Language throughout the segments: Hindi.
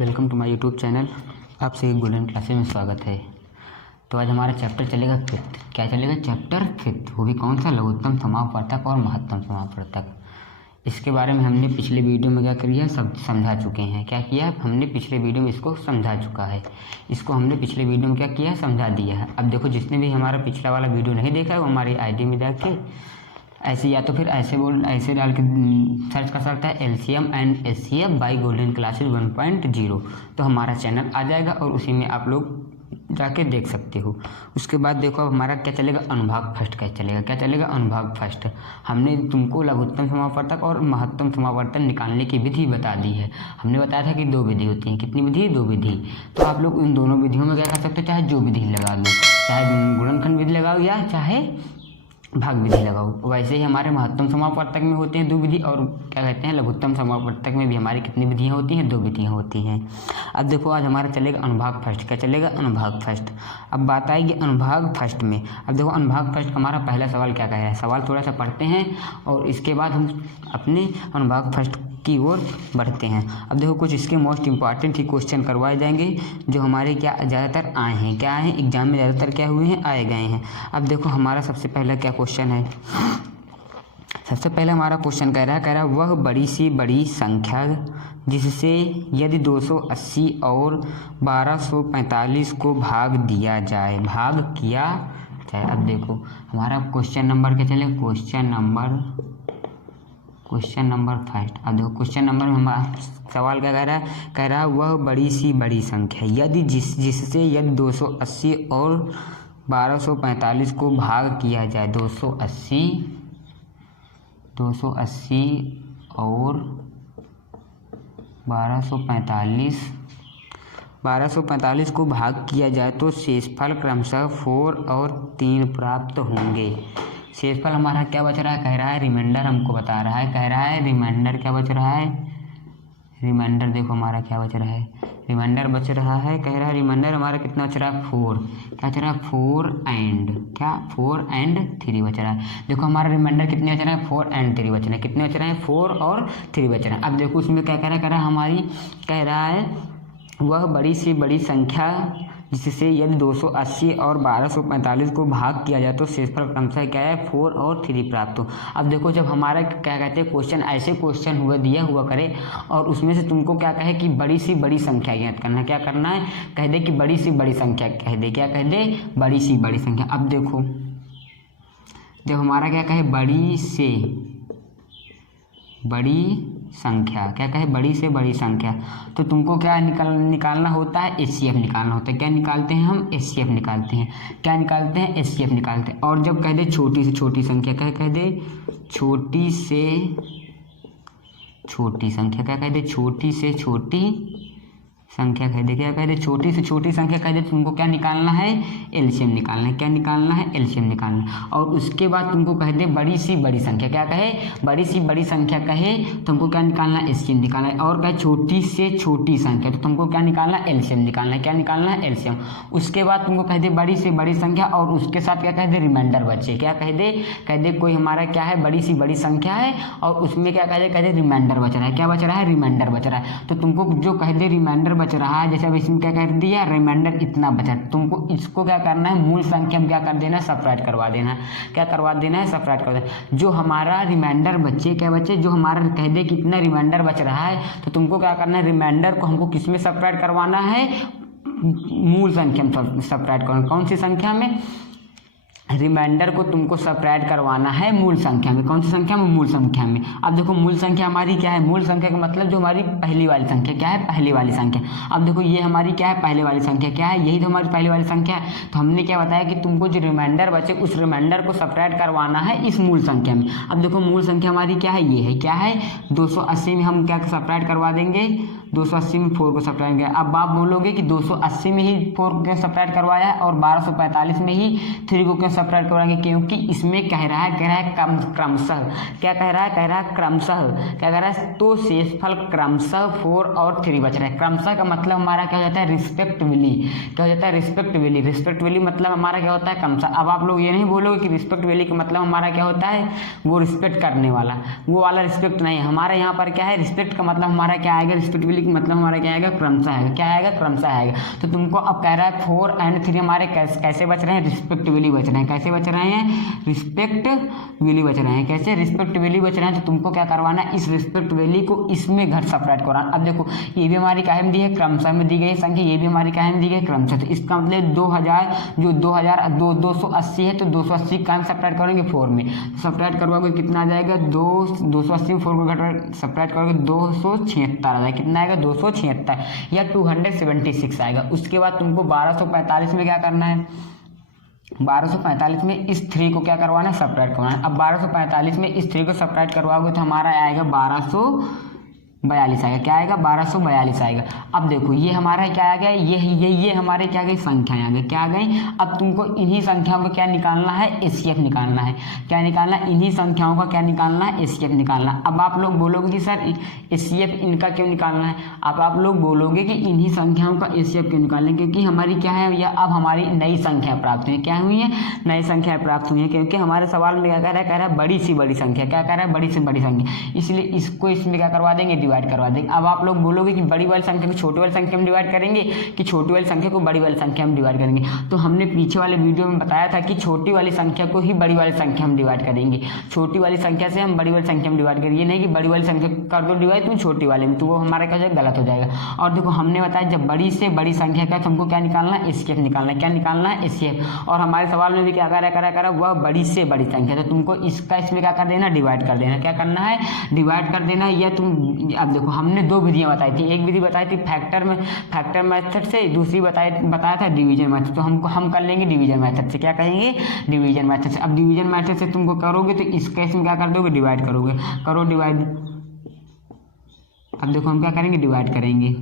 Welcome to my YouTube channel. आप सभी गोल्डन क्लासेस में स्वागत है। तो आज हमारा चैप्टर चलेगा फिफ्थ। क्या चलेगा? Chapter fifth. वो भी कौन सा? लघुत्तम समापवर्तक और महत्तम समापवर्तक। इसके बारे में हमने पिछले वीडियो में क्या किया, सब समझा चुके हैं। क्या किया हमने पिछले वीडियो में? इसको समझा चुका है। इसको हमने पिछले वीडियो में क्या किया, समझा दिया है। अब देखो, जिसने भी हमारा पिछला वाला वीडियो नहीं देखा है वो हमारी आईडी में जाके ऐसे या तो फिर ऐसे डाल के सर्च कर सकता है LCM and SCF by golden classes 1.0। तो हमारा चैनल आ जाएगा और उसी में आप लोग जाके देख सकते हो। उसके बाद देखो अब हमारा क्या चलेगा, अनुभाग फर्स्ट क्या चलेगा। क्या चलेगा? अनुभाग फर्स्ट। हमने तुमको लघुत्तम समापवर्तक और महत्तम समापवर्तन निकालने की विधि बता दी है। हमने बताया था कि दो विधि होती हैं। कितनी विधि? दो विधि। तो आप लोग इन दोनों विधियों में क्या कर सकते हो, चाहे जो विधि लगा लो, चाहे गुणनखंड विधि लगाओ या चाहे भाग विधि लगाओ। वैसे ही हमारे महत्तम समापवर्तक में होते हैं दो विधि, और क्या कहते हैं लघुत्तम समापवर्तक में भी हमारी कितनी विधियाँ होती हैं? दो विधियाँ होती हैं। अब देखो आज हमारा चलेगा अनुभाग फर्स्ट। क्या चलेगा? अनुभाग फर्स्ट। अब बात आएगी अनुभाग फर्स्ट में। अब देखो अनुभाग फर्स्ट हमारा पहला सवाल क्या कह रहा है। सवाल थोड़ा सा पढ़ते हैं और इसके बाद हम अपने अनुभाग फर्स्ट की ओर बढ़ते हैं। अब देखो कुछ इसके मोस्ट इंपॉर्टेंट ही क्वेश्चन करवाए जाएंगे जो हमारे क्या ज़्यादातर आए हैं। क्या आए हैं एग्जाम में? ज़्यादातर क्या हुए हैं, आए गए हैं। अब देखो हमारा सबसे पहला क्या क्वेश्चन है। सबसे पहले हमारा क्वेश्चन कह रहा है वह बड़ी सी बड़ी संख्या जिससे यदि 280 और 1245 को भाग दिया जाए, भाग किया जाए। अब देखो हमारा क्वेश्चन नंबर क्या चले, क्वेश्चन नंबर फर्स्ट। अब देखो क्वेश्चन नंबर में हमारा सवाल क्या कह रहा है वह बड़ी सी बड़ी संख्या यदि जिससे यदि 280 और 1245 को भाग किया जाए। 280 और 1245 को भाग किया जाए तो शेषफल क्रमशः 4 और 3 प्राप्त होंगे। शेषफल हमारा क्या बच रहा है, कह रहा है रिमाइंडर हमको बता रहा है। कह रहा है रिमाइंडर क्या बच रहा है, रिमाइंडर देखो हमारा क्या बच रहा है, रिमाइंडर बच रहा है। कह रहा है रिमाइंडर हमारा कितना बच रहा है, 4। क्या बच रहा है, 4 एंड 3 बच रहा है। देखो हमारा रिमाइंडर कितने बच रहा है, 4 एंड 3 बच रहे हैं। कितने बच रहे हैं, 4 और 3 बच रहे हैं। अब देखो उसमें क्या कह रहा है हमारी, कह रहा है वह बड़ी सी बड़ी संख्या जिससे यदि 280 और 1245 को भाग किया जाए तो शेषफल क्रमशः क्या है, 4 और 3 प्राप्त हो। अब देखो जब हमारा क्या कहते हैं क्वेश्चन ऐसे क्वेश्चन हुआ दिया हुआ करे और उसमें से तुमको क्या कहे कि बड़ी सी बड़ी संख्या ज्ञात करना। क्या करना है, कह दे कि बड़ी सी बड़ी संख्या, कह दे क्या, कह दे बड़ी सी बड़ी संख्या। अब देखो जब हमारा क्या कहे बड़ी से बड़ी संख्या, क्या कहे बड़ी से बड़ी संख्या, तो तुमको क्या निकालना होता है, HCF निकालना होता है। क्या निकालते हैं हम, HCF निकालते हैं। क्या निकालते हैं, HCF निकालते हैं। और जब कह दे छोटी से छोटी संख्या, कह दे छोटी से छोटी संख्या, क्या कह दे छोटी से छोटी संख्या, कह दे क्या, कह दे छोटी से छोटी संख्या, कह दे तुमको क्या निकालना है, LCM निकालना है। क्या निकालना है, LCM निकालना है। और उसके बाद तुमको कह दे बड़ी सी बड़ी संख्या, क्या कहे बड़ी सी बड़ी संख्या, कहे तुमको क्या निकालना है, HCM निकालना है। और कहे छोटी से छोटी संख्या, तो तुमको क्या निकालना है, LCM निकालना है। क्या निकालना है, LCM। उसके बाद तुमको कह दे बड़ी से बड़ी संख्या और उसके साथ क्या कह दे, रिमाइंडर बचे। क्या कह दे कोई हमारा क्या है बड़ी सी बड़ी संख्या है और उसमें क्या कह दे रिमाइंडर बच रहा है। क्या बच रहा है, रिमाइंडर बच रहा है। तो तुमको जो कह दे रिमाइंडर बच रहा है, जैसे अब इसमें क्या कर दिया, रिमाइंडर इतना बचा, तुमको इसको क्या करना है, मूल संख्या में क्या कर देना है, सबट्रैक्ट करवा देना है। क्या करवा देना है, सबट्रैक्ट कर देना। जो हमारा रिमाइंडर बचे, क्या बचे, जो हमारा कह दे कितना रिमाइंडर बच रहा है, तो तुमको क्या करना है, रिमाइंडर को हमको किस में सबट्रैक्ट करवाना है, मूल संख्या में सबट्रैक्ट करना। कौन सी संख्या में, रिमाइंडर को तुमको सबट्रैक्ट करवाना है मूल संख्या में। कौन सी संख्या में, मूल संख्या में। अब देखो मूल संख्या हमारी क्या है, मूल संख्या का मतलब जो हमारी पहली वाली संख्या, क्या है, पहली वाली संख्या। अब देखो ये हमारी क्या है, पहले वाली संख्या, क्या है, यही तो हमारी पहली वाली संख्या है। तो हमने क्या बताया कि तुमको जो रिमाइंडर बचे उस रिमाइंडर को सबट्रैक्ट करवाना है इस मूल संख्या में। अब देखो मूल संख्या हमारी क्या है, ये है, क्या है 280 में हम क्या सबट्रैक्ट करवा देंगे, 280 में 4 को सबट्रैक्ट करेंगे। अब आप बोलोगे कि 280 में ही 4 को क्यों सबट्रैक्ट करवाया है और 1245 में ही 3 को क्यों सब्ट्रैक्ट करवाएंगे? क्योंकि इसमें कह रहा है क्रमशः, क्या कह रहा है क्रमशः, क्या कह रहा है, तो शेषफल क्रमशः 4 और 3 बच रहे हैं। क्रमशः का मतलब हमारा क्या हो जाता है, रिस्पेक्टिवली, क्या हो जाता है, रिस्पेक्टिवली, रिस्पेक्टिवली मतलब हमारा क्या होता है, क्रमशः। अब आप लोग ये नहीं बोलोगे कि रिस्पेक्टिवली का मतलब हमारा क्या होता है, वो रिस्पेक्ट करने वाला, वो वाला रिस्पेक्ट नहीं, हमारे यहाँ पर क्या है, रिस्पेक्ट का मतलब हमारा क्या आएगा, रिस्पेक्टिवली का मतलब हमारा क्या आएगा, क्रमशः आएगा, क्या आएगा, क्रमशः आएगा। तो तुमको अब कह रहा है 4 और 3 हमारे कैसे बच रहे हैं, रिस्पेक्टिवली बच रहे हैं, कैसे बच रहे हैं, रिस्पेक्टिवली बच रहे हैं, कैसे, रिस्पेक्टिवली बच रहे हैं। तो तुमको क्या करवाना है, इस रिस्पेक्टिवली को इसमें घर सब्ट्रैक्ट करवाना। अब देखो ये भी हमारी क्या में दी है, क्रमशः में दी गई संख्या, ये भी हमारी क्या में दी गई, क्रमशः। तो इसका मतलब 2000 जो 280 है, तो 280 का हम सब्ट्रैक्ट करेंगे 4 में, सब्ट्रैक्ट करवाओगे कितना आ जाएगा, 280 में 4 को घटा सब्ट्रैक्ट करोगे 276 आ जाएगा, कितना आएगा, 276 या 276 आएगा। उसके बाद तुमको 1245 में क्या करना है, 1245 में इस 3 को क्या करवाना है, सब्ट्रैक्ट करवाना है। अब 1245 में इस 3 को सब्ट्रैक्ट करवाओगे तो हमारा आएगा 1242 आएगा, क्या आएगा, 1242 आएगा। अब देखो ये हमारा क्या आ गया, ये हमारे क्या गई, संख्याएं आ गई, क्या आ गई। अब तुमको इन्हीं संख्याओं का क्या निकालना है, एचसीएफ निकालना है, क्या निकालना है, इन्हीं संख्याओं का क्या निकालना है, एचसीएफ निकालना है। अब आप लोग बोलोगे कि सर एचसीएफ इनका क्यों निकालना है, अब आप लोग बोलोगे कि इन्हीं संख्याओं का एचसीएफ क्यों निकालना है, क्योंकि हमारी क्या है, या अब हमारी नई संख्या प्राप्त हुई है, क्या हुई है, नई संख्या प्राप्त हुई है। क्योंकि हमारे सवाल में क्या कह रहा है, बड़ी सी बड़ी संख्या, क्या कह रहा है, बड़ी से बड़ी संख्या, इसलिए इसको इसमें क्या करवा देंगे, डिवाइड करवा देंगे। अब आप लोग बोलोगे कि बड़ी वाली संख्या को छोटी वाली संख्या में डिवाइड करेंगे कि छोटी वाली संख्या को बड़ी वाली संख्या में डिवाइड करेंगे। तो हमने पीछे वाले वीडियो में बताया था कि छोटी वाली संख्या को ही बड़ी वाली संख्या में डिवाइड करेंगे, छोटी वाली संख्या से हम बड़ी वाली संख्या में डिवाइड करेंगे, ये नहीं कि बड़ी वाली संख्या कर दो डिवाइड तुम छोटी वाले में, तो वो हमारा क्या हो जाएगा, गलत हो जाएगा। और देखो हमने बताया जब बड़ी से बड़ी संख्या का हमको क्या निकालना है, एचसीएफ निकालना है, क्या निकालना है, एचसीएफ। और हमारे सवाल में भी क्या करा वह बड़ी से बड़ी संख्या, तो तुमको इसका इसमें क्या कर देना, डिवाइड कर देना, क्या करना है, डिवाइड कर देना। या तुम अब देखो हमने 2 विधियां बताई थी, एक विधि बताई थी फैक्टर मेथड से, दूसरी बताया था डिवीजन मेथड। तो हम कर लेंगे डिवीजन मेथड से, क्या कहेंगे, डिवीजन मेथड से। अब डिवीजन मेथड से तुमको करोगे तो इस केस में क्या कर दोगे, डिवाइड करोगे, करो डिवाइड। अब देखो हम क्या करेंगे, डिवाइड करेंगे।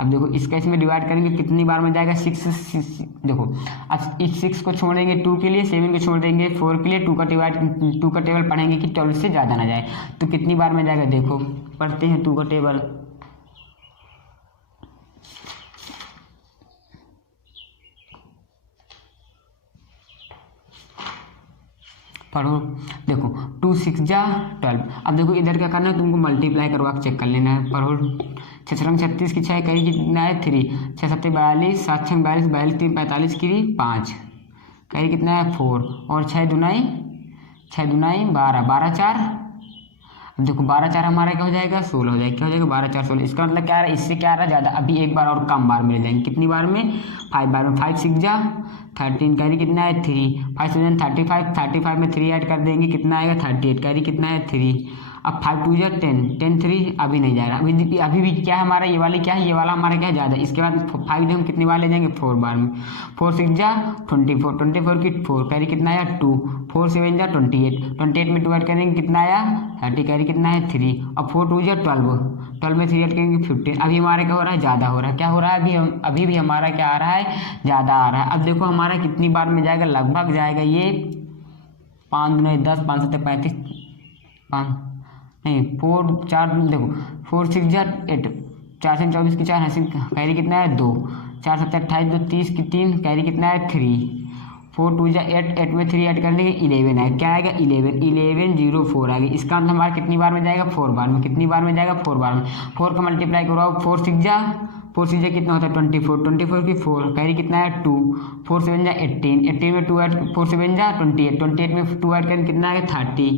अब देखो इसका इसमें डिवाइड करेंगे कितनी बार में जाएगा, 6 देखो अब इस 6 को छोड़ देंगे 2 के लिए, 7 को छोड़ देंगे 4 के लिए, 2 का टेबल पढ़ेंगे कि 12 से ज़्यादा ना जाए, तो कितनी बार में जाएगा, देखो पढ़ते हैं 2 का टेबल। पढ़ो, देखो 2 6 जा 12। अब देखो इधर क्या करना है, तुमको मल्टीप्लाई करवा के चेक कर लेना है। पढ़ो 6 रंग 36 की 6 करी कितना है 3, 6 7 42, 7 6 42, 42 3 45 की 5 करी कितना है 4, और 6 दुनाई 12, 12 4। अब देखो 12 4 हमारा क्या हो जाएगा, 16 हो जाएगा, क्या हो जाएगा, 12 4 16। इसका मतलब क्या आ रहा है, इससे क्या आ रहा है, ज़्यादा। अभी एक बार और कम बार मिल जाएंगे, कितनी बार में, 5 बार में। 5 6 जा 13 कैरी कितना है 3, 5 7 35, 35 में 3 ऐड कर देंगे कितना आएगा 38, कैरी कितना है 3। अब 5 2 जा 10, 10 3 अभी नहीं जा रहा, अभी भी क्या है हमारा, ये वाली क्या है, ये वाला हमारा क्या है, ज़्यादा। इसके बाद 5 हम कितनी बार ले जाएंगे, 4 बार में। 4 6 जा 24, 24 की 4 कैरी कितना आया 2, 4 7 जा 28, 28 में 2 ऐड करेंगे कितना आया 30, कैरी कितना है 3। अब 4 2 जा 12, 12 में 3 ऐड करेंगे 15। अभी हमारा क्या हो रहा है, ज़्यादा हो रहा है, क्या हो रहा है, अभी भी हमारा क्या आ रहा है, ज़्यादा आ रहा है। अब देखो हमारा कितनी बार में जाएगा, लगभग जाएगा ये 5 2 10, 5 7 35, 5 नहीं 4 4 देखो 4 6 जा 8, 4 से 24 की 4 ऐसे कैरी कितना है 2, 4 7 28 2 30 की 3 कैरी कितना है 3, 4 2 जा 8, 8 में 3 ऐड कर लेंगे 11 आएगा, क्या आएगा 11 11 0 4 आएगा। इसका मतलब हमारा कितनी बार में जाएगा, 4 बार में। कितनी बार में जाएगा, 4 बार में। 4 का मल्टीप्लाई करवाओ, 4 6 जा कितना होता है 24, 24 की 4 कैरी कितना है 2, 4 7 जा 18, 18 में 2 ऐड 4 7 जा 28, 28 में 2 ऐड करेंगे कितना आएगा 30,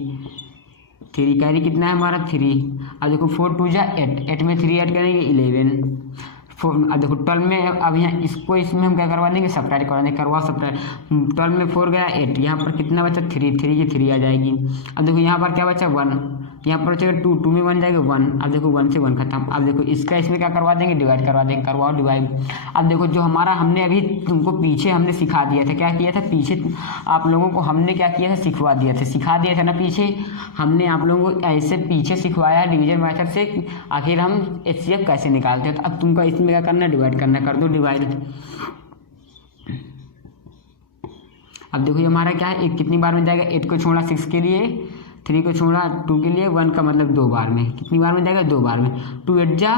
3 कैरी कितना है हमारा 3। अब देखो 4 2 जा 8, 8 में 3 ऐड करेंगे 11, 4। अब देखो 12 में, अब यहाँ इसको इसमें हम क्या करवा देंगे, सब्ट्रैक्ट करवा देंगे, करवा सब्ट्रैक्ट। 12 में 4 गया 8, यहाँ पर कितना बचा 3, 3 की 3 आ जाएगी। अब देखो यहाँ पर क्या बचा 1, यहाँ पर बचेगा 2, 2 में 1 जाएगा 1। अब देखो 1 से 1 खत्म। अब देखो इसका इसमें क्या करवा देंगे, डिवाइड करवा देंगे, करवाओ डिवाइड। अब देखो जो हमारा हमने अभी तुमको पीछे हमने सिखा दिया था, क्या किया था पीछे आप लोगों को हमने क्या किया था, सिखा दिया था ना पीछे हमने आप लोगों को ऐसे पीछे सिखवाया डिवीजन मेथड से आखिर हम एचसीएफ कैसे निकालते हैं। तो अब तुमको इसमें क्या करना है, डिवाइड करना, कर दो डिवाइड। अब देखो ये हमारा क्या है, 1 कितनी बार में जाएगा, 8 को छोड़ा 6 के लिए, 3 को छोड़ा 2 के लिए, 1 का मतलब 2 बार में, कितनी बार में जाएगा, 2 बार में। 2 8 जा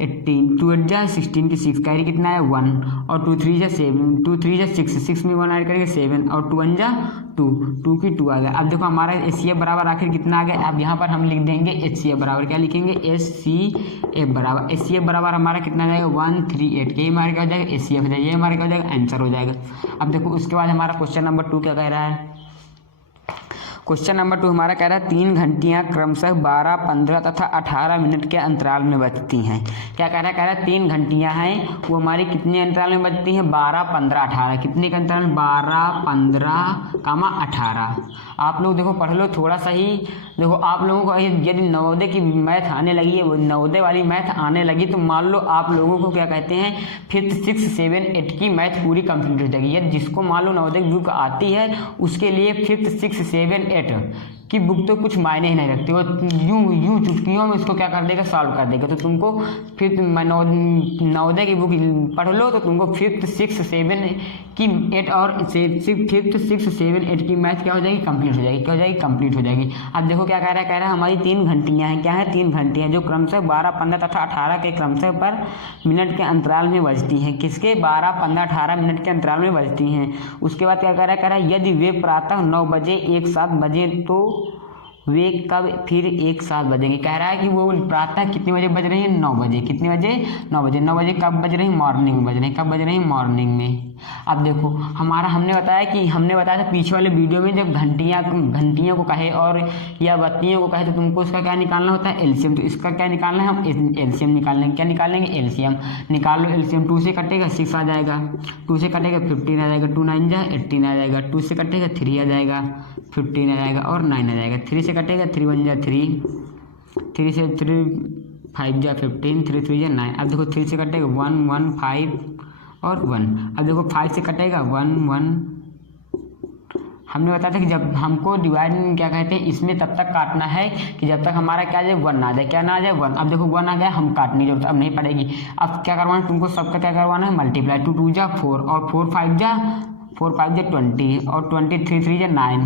18, 2 8 जा 16 की 6 कैरी कितना है 1, और 2 3 जा 7, 2 3 जा 6, 6 में 1 ऐड करेंगे 7, और 2 1 जा 2, 2 की 2 आ गया। अब देखो हमारा HCF बराबर आखिर कितना आ गया, अब यहाँ पर हम लिख देंगे HCF बराबर, क्या लिखेंगे, HCF बराबर, HCF बराबर हमारा कितना आ जाएगा 138, ये हमारे क्या हो जाएगा HCF हो जाएगा, ये हमारे क्या हो जाएगा आंसर हो जाएगा। अब देखो उसके बाद हमारा क्वेश्चन नंबर 2 क्या कह रहा है, क्वेश्चन नंबर 2 हमारा कह रहा है 3 घंटियाँ क्रमशः 12, 15 तथा 18 मिनट के अंतराल में बजती हैं। क्या कह रहा है 3 घंटियाँ हैं वो हमारी कितने अंतराल में बजती हैं, 12, 15, 18, कितने के अंतराल में, 12, 15, 18। आप लोग देखो पढ़ लो थोड़ा सा ही, देखो आप लोगों को यदि नवोदय की मैथ आने लगी है, नवोदय वाली मैथ आने लगी तो मान लो आप लोगों को क्या कहते हैं 5th 6th 7 8 की मैथ पूरी कंप्लीट हो जाएगी। यदि जिसको मान लो नवोदय की बुक आती है उसके लिए 5th 6th 7 8 की बुक तो कुछ मायने ही नहीं रखती, वो यूं चुटकियों में उसको क्या कर देगा, सॉल्व कर देगा। तो तुमको फिर नवोदय की बुक पढ़ लो तो तुमको 5th 6th 7 की 8 और 5th 6th 7 8 की मैथ क्या हो जाएगी, कंप्लीट हो जाएगी, क्या हो जाएगी, कंप्लीट हो जाएगी। अब देखो क्या कह रहा है हमारी 3 घंटियाँ हैं, क्या है 3 घंटियाँ जो क्रमशः 12, 15 तथा 18 के क्रमशः पर मिनट के अंतराल में बजती हैं। किसके, 12, 15, 18 मिनट के अंतराल में बजती हैं। उसके बाद क्या कह रहा है यदि वे प्रातः 9 बजे एक साथ बजे तो वे कब फिर एक साथ बजेंगे। कह रहा है कि वो प्रातः कितने बजे बज रही है, 9 बजे, कितने बजे, 9 बजे। 9 बजे कब बज रही है, मॉर्निंग में बज रही है, कब बज रही है, मॉर्निंग में। अब देखो हमारा हमने बताया था पीछे वाले वीडियो में, जब घंटियों को कहे और या बत्तियों को कहे तो तुमको उसका क्या निकालना होता है, एलसीएम। तो इसका क्या निकालना है, हम एलसीएम निकाल लेंगे। क्या निकालेंगे, एलसीएम निकाल लो। एलसीएम 2 से कटेगा 6 आ जाएगा, 2 से कटेगा 15 आ जाएगा, 2 9 जा 18 आ जाएगा, 2 से कटेगा 3 आ जाएगा, 15 आ जाएगा, और 9 आ जाएगा। 3 से कटेगा 3 1 जा 3, 3 से 3 5 जा 15, 3 3 जा 9। अब देखो 3 से कटेगा 1 1 5 और 1। अब देखो 5 से कटेगा 1 1। हमने बताया था कि जब हमको डिवाइड क्या कहते हैं इसमें तब तक काटना है कि जब तक हमारा क्या आ जाए 1 आ जाए, क्या ना आ जाए 1। अब देखो 1 आ गया, हम काटने की जरूरत अब नहीं पड़ेगी। अब क्या करवाना है तुमको, सबका क्या करवाना है, मल्टीप्लाई। 2 2 जा 4 और 4 5 जा 20 और 23 3 जा 9,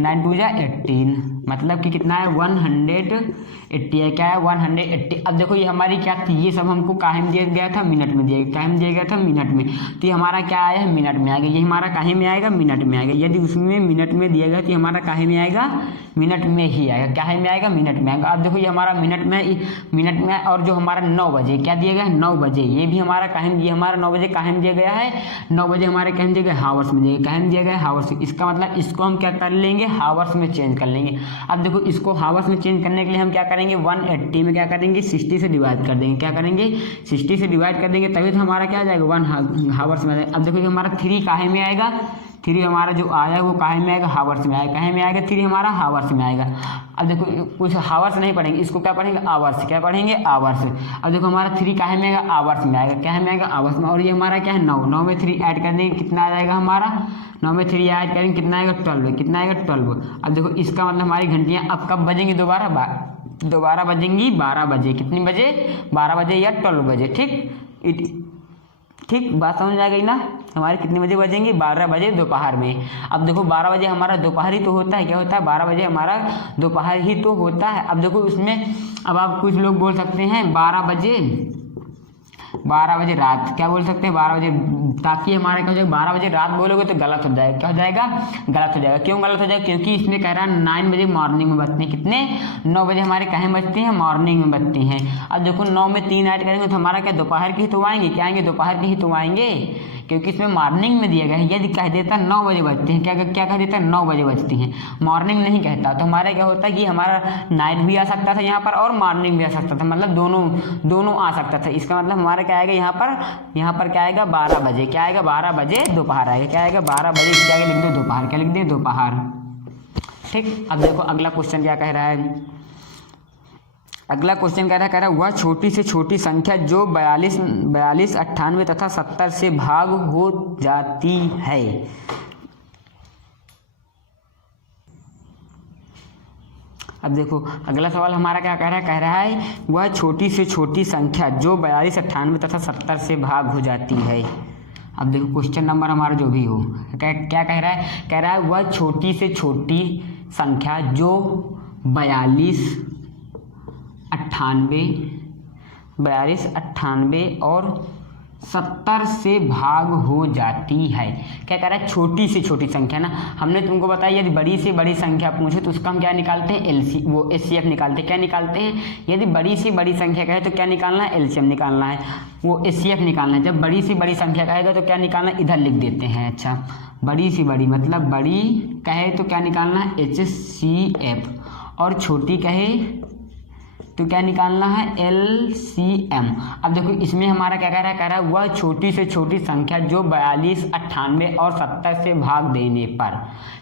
9 2 जा 18, मतलब कि कितना है 180 है। क्या है 180। अब देखो ये हमारी क्या थी, ये सब हमको काहे में दिया गया था, मिनट में दिया गया था, मिनट में। तो ये हमारा क्या आया है, मिनट में आएगा। ये हमारा काहे में आएगा, मिनट में आएगा। यदि उसमें मिनट में दिया गया तो हमारा काहे में आएगा, मिनट में ही आएगा। काहे में आएगा, मिनट में आएगा। अब देखो ये हमारा मिनट में और जो हमारा 9 बजे क्या दिया गया है, 9 बजे, ये भी हमारा काहे में, ये हमारा 9 बजे काहे में दिया गया है, 9 बजे हमारे काहे में दिया गया, हावर्स में दिया गया, काहे में दिया गया, हावर्स। इसका मतलब इसको हम क्या कर लेंगे, हावर्स में चेंज कर लेंगे। अब देखो इसको हावर्स में चेंज करने के लिए हम क्या करेंगे, 180 में क्या करेंगे, 60 से डिवाइड कर देंगे। क्या करेंगे, 60 से डिवाइड कर देंगे, तभी तो हमारा क्या आ जाएगा, 1 हावर्स में आ जाएगा। अब देखो हमारा 3 काहे में आएगा, 3 हमारा जो आया वो काहे में आएगा, हावर्स में आएगा। काहे में आएगा, 3 हमारा हावर्स में आएगा। अब देखो कुछ हावर्स नहीं पढ़ेंगे, इसको क्या पढ़ेंगे, आवर्स। क्या पढ़ेंगे, आवर्स। अब देखो हमारा 3 काहे में आएगा, आवर्स में आएगा। क्या में आएगा, आवर्स में। और ये हमारा क्या है 9, 9 में 3 ऐड कर देंगे, कितना आ जाएगा हमारा, 9 में 3 ऐड करेंगे, कितना आएगा 12, कितना आएगा 12। अब देखो इसका मतलब हमारी घंटियाँ अब कब बजेंगी, दोबारा बजेंगी 12 बजे। कितनी बजे, 12 बजे या 12 बजे। ठीक बात समझ आ गई ना। हमारे कितने बजे बजेंगे, 12 बजे दोपहर में। अब देखो 12 बजे हमारा दोपहर ही तो होता है, क्या होता है, 12 बजे हमारा दोपहर ही तो होता है। अब देखो उसमें अब आप कुछ लोग बोल सकते हैं 12 बजे रात, क्या बोल सकते हैं 12 बजे, ताकि हमारे क्या हो जाएगा, 12 बजे रात बोलोगे तो गलत हो जाएगा। क्या हो जाएगा, गलत हो जाएगा। क्यों गलत हो जाएगा, क्योंकि इसमें कह रहा है 9 बजे मॉर्निंग में बजती हैं। कितने, 9 बजे हमारे कहीं बजती हैं, मॉर्निंग में बजती हैं। अब देखो 9 में 3 ऐड करेंगे तो हमारा क्या, दोपहर की ही तो आएंगे, क्या आएंगे, दोपहर की ही तो आएंगे, क्योंकि इसमें मॉर्निंग में दिया गया है। यदि कह देता 9 बजे बजती हैं, क्या कह देता है, 9 बजे बजती हैं, मॉर्निंग नहीं कहता, तो हमारा क्या होता है कि हमारा नाइट भी आ सकता था यहाँ पर और मॉर्निंग भी आ सकता था, मतलब दोनों आ सकता था। इसका मतलब हमारा क्या आएगा यहाँ पर क्या आएगा, 12 बजे। क्या आएगा, 12 बजे दोपहर आएगा। क्या आएगा, 12 बजे, क्या लिख दो, दोपहर। क्या लिख दें, दोपहर। ठीक। अब देखो अगला क्वेश्चन क्या कह रहा है, अगला क्वेश्चन कह रहा है वह छोटी से छोटी संख्या जो 42, 98 तथा 70 से भाग हो जाती है। अब देखो अगला सवाल हमारा क्या कह रहा है वह छोटी से छोटी संख्या जो 42, 98 तथा 70 से भाग हो जाती है। अब देखो क्वेश्चन नंबर हमारा जो भी हो, क्या कह रहा है? कह रहा है वह छोटी से छोटी संख्या जो 42, 98 और 70 से भाग हो जाती है। क्या कह रहा है? छोटी से छोटी संख्या ना, हमने तुमको बताया यदि बड़ी से बड़ी संख्या पूछे तो उसका हम क्या निकालते हैं? एचसीएफ निकालते हैं। क्या निकालते हैं? यदि बड़ी से बड़ी संख्या कहे तो क्या निकालना है? एलसीएम निकालना है, वो एचसीएफ निकालना है। जब बड़ी से बड़ी संख्या कहेगा तो क्या निकालना है? इधर लिख देते हैं। अच्छा, बड़ी से बड़ी मतलब बड़ी कहे तो क्या निकालना है? एचसीएफ, और छोटी कहे तो क्या निकालना है? एलसीएम। अब देखो इसमें हमारा क्या कह रहा है? कह रहा है वह छोटी से छोटी संख्या जो 42, 98 और 70 से भाग देने पर,